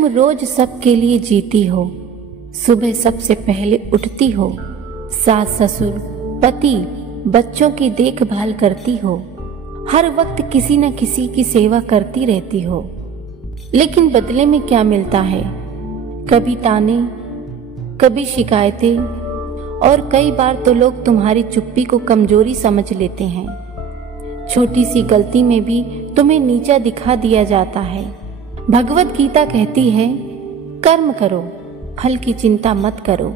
तुम रोज सबके लिए जीती हो, सुबह सबसे पहले उठती हो, सास ससुर पति बच्चों की देखभाल करती हो, हर वक्त किसी न किसी की सेवा करती रहती हो। लेकिन बदले में क्या मिलता है? कभी ताने, कभी शिकायतें, और कई बार तो लोग तुम्हारी चुप्पी को कमजोरी समझ लेते हैं। छोटी सी गलती में भी तुम्हें नीचा दिखा दिया जाता है। भगवत गीता कहती है, कर्म करो, फल की चिंता मत करो।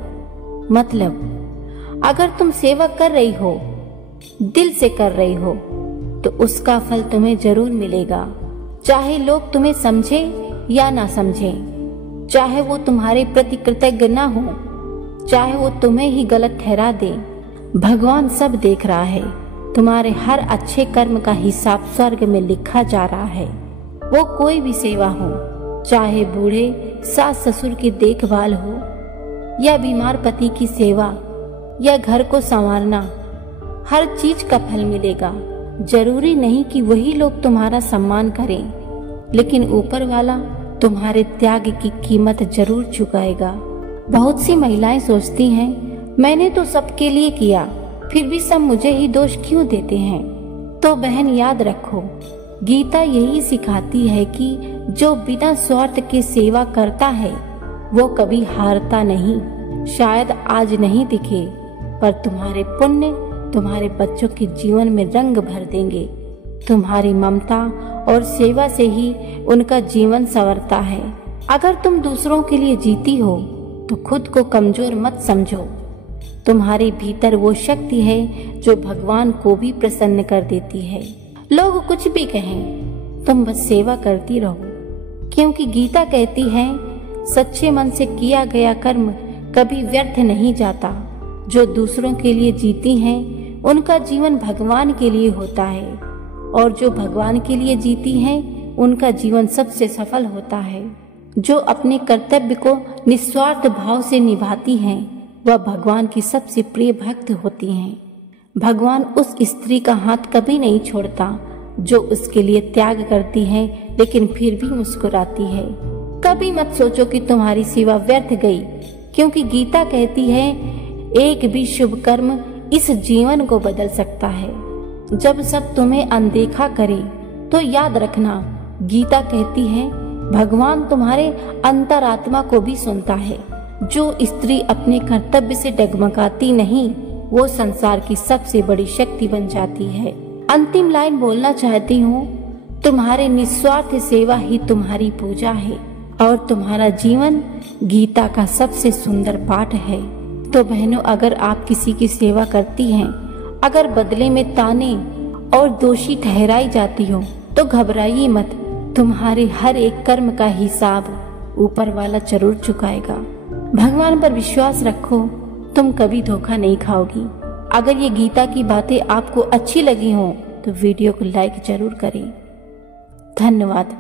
मतलब अगर तुम सेवा कर रही हो, दिल से कर रही हो, तो उसका फल तुम्हें जरूर मिलेगा। चाहे लोग तुम्हें समझे या ना समझे, चाहे वो तुम्हारे प्रति कृतज्ञ ना हो, चाहे वो तुम्हें ही गलत ठहरा दे, भगवान सब देख रहा है। तुम्हारे हर अच्छे कर्म का हिसाब स्वर्ग में लिखा जा रहा है। वो कोई भी सेवा हो, चाहे बूढ़े सास ससुर की देखभाल हो, या बीमार पति की सेवा, या घर को संवारना, हर चीज का फल मिलेगा। जरूरी नहीं कि वही लोग तुम्हारा सम्मान करें, लेकिन ऊपर वाला तुम्हारे त्याग की कीमत जरूर चुकाएगा। बहुत सी महिलाएं सोचती हैं, मैंने तो सबके लिए किया, फिर भी सब मुझे ही दोष क्यों देते हैं? तो बहन याद रखो, गीता यही सिखाती है कि जो बिना स्वार्थ के सेवा करता है वो कभी हारता नहीं। शायद आज नहीं दिखे, पर तुम्हारे पुण्य तुम्हारे बच्चों के जीवन में रंग भर देंगे। तुम्हारी ममता और सेवा से ही उनका जीवन संवरता है। अगर तुम दूसरों के लिए जीती हो तो खुद को कमजोर मत समझो। तुम्हारे भीतर वो शक्ति है जो भगवान को भी प्रसन्न कर देती है। लोग कुछ भी कहें, तुम बस सेवा करती रहो, क्योंकि गीता कहती है, सच्चे मन से किया गया कर्म कभी व्यर्थ नहीं जाता। जो दूसरों के लिए जीती हैं, उनका जीवन भगवान के लिए होता है, और जो भगवान के लिए जीती हैं, उनका जीवन सबसे सफल होता है। जो अपने कर्तव्य को निस्वार्थ भाव से निभाती हैं, वह भगवान की सबसे प्रिय भक्त होती हैं। भगवान उस स्त्री का हाथ कभी नहीं छोड़ता जो उसके लिए त्याग करती है, लेकिन फिर भी मुस्कुराती है। कभी मत सोचो कि तुम्हारी सेवा व्यर्थ गई, क्योंकि गीता कहती है, एक भी शुभ कर्म इस जीवन को बदल सकता है। जब सब तुम्हें अनदेखा करे तो याद रखना, गीता कहती है, भगवान तुम्हारे अंतरात्मा को भी सुनता है। जो स्त्री अपने कर्तव्य से डगमगाती नहीं, वो संसार की सबसे बड़ी शक्ति बन जाती है। अंतिम लाइन बोलना चाहती हूँ, तुम्हारे निस्वार्थ सेवा ही तुम्हारी पूजा है, और तुम्हारा जीवन गीता का सबसे सुंदर पाठ है। तो बहनों, अगर आप किसी की सेवा करती हैं, अगर बदले में ताने और दोषी ठहराई जाती हो, तो घबराइए मत। तुम्हारे हर एक कर्म का हिसाब ऊपर वाला जरूर चुकाएगा। भगवान पर विश्वास रखो, तुम कभी धोखा नहीं खाओगी। अगर ये गीता की बातें आपको अच्छी लगी हो तो वीडियो को लाइक जरूर करें। धन्यवाद।